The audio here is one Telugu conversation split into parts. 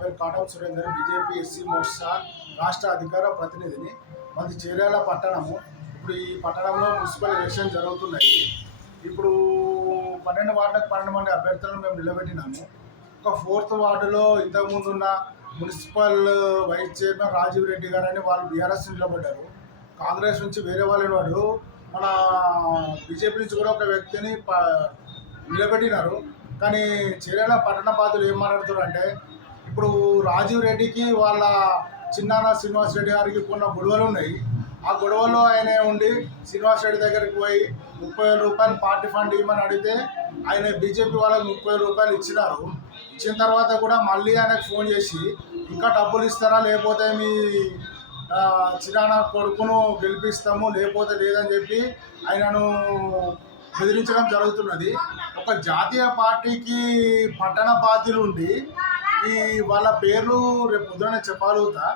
పేరు కాటం సురేందర్, బీజేపీ ఎస్సీ మోర్చా రాష్ట్ర అధికార ప్రతినిధిని. మాది చేర్యాల పట్టణము. ఇప్పుడు ఈ పట్టణంలో మున్సిపల్ ఎలక్షన్ జరుగుతున్నాయి. ఇప్పుడు 12 వార్డులకు 12 మంది అభ్యర్థులను మేము నిలబెట్టినాము. ఒక 4th వార్డులో ఇంతకుముందు ఉన్న municipal vice chairman Rajiv Reddy గారని వాళ్ళు బీఆర్ఎస్ నిలబడ్డారు. కాంగ్రెస్ నుంచి వేరే వాళ్ళు వాడు మన బీజేపీ నుంచి కూడా ఒక వ్యక్తిని నిలబెట్టినారు. కానీ చేర్యాల పట్టణ బాధలు ఏం మాట్లాడుతున్నారు అంటే, ఇప్పుడు రాజీవ్ రెడ్డికి వాళ్ళ చిన్నాన్న శ్రీనివాస్ రెడ్డి గారికి కొన్ని గొడవలు ఉన్నాయి. ఆ గొడవలో ఆయన ఉండి శ్రీనివాస్ రెడ్డి దగ్గరికి పోయి 30,000 రూపాయలు పార్టీ ఫండ్ ఇవ్వమని అడిగితే ఆయన బీజేపీ వాళ్ళకి 30,000 రూపాయలు ఇచ్చినారు. ఇచ్చిన తర్వాత కూడా మళ్ళీ ఆయనకు ఫోన్ చేసి ఇంకా డబ్బులు ఇస్తారా, లేకపోతే మీ చిన్నాన్న కొడుకును గెలిపిస్తాము, లేకపోతే లేదని చెప్పి ఆయనను బెదిరించడం జరుగుతున్నది. ఒక జాతీయ పార్టీకి పట్టణ బాధ్యులు ఉండి ఈ వాళ్ళ పేర్లు రేపు పొద్దున చెప్పగలుగుతా.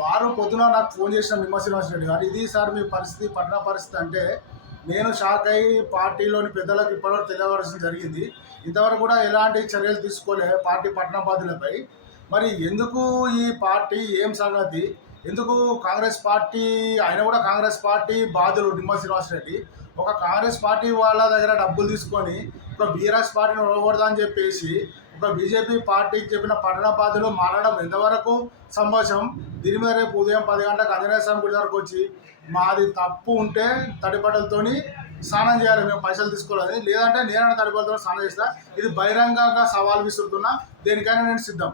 వారు పొద్దున నాకు ఫోన్ చేసిన నిమ్మ శ్రీనివాస్ రెడ్డి గారు, ఇది సార్ మీ పరిస్థితి, పట్టణ పరిస్థితి అంటే నేను షాక్ అయ్యి పార్టీలోని పెద్దలకు ఇప్పటివరకు తెలియవలసిన జరిగింది. ఇంతవరకు కూడా ఎలాంటి చర్యలు తీసుకోలే పార్టీ పట్టణ బాధ్యులపై. మరి ఎందుకు ఈ పార్టీ ఏం సంగతి, ఎందుకు కాంగ్రెస్ పార్టీ ఆయన కూడా కాంగ్రెస్ పార్టీ బాధ్యులు నిమ్మ శ్రీనివాస్ రెడ్డి ఒక కాంగ్రెస్ పార్టీ వాళ్ళ దగ్గర డబ్బులు తీసుకొని ఒక బీఆర్ఎస్ పార్టీని ఓడకూడదా అని చెప్పేసి ఒక బీజేపీ పార్టీకి చెప్పిన పట్టణ బాధ్యులు మారడం ఎంతవరకు సంభవం? దీని మీద రేపు ఉదయం 10 గంటలకు ఆంజనేయ స్వామి గుడి దగ్గరకు వచ్చి మాది తప్పు ఉంటే తడిబట్టలతోని స్నానం చేయాలి, మేము పైసలు తీసుకోవాలి, లేదంటే నేనైనా తడిబట్టలతో స్నానం చేస్తా. ఇది బహిరంగంగా సవాల్ విసురుతున్నా, దేనికైనా నేను సిద్ధం.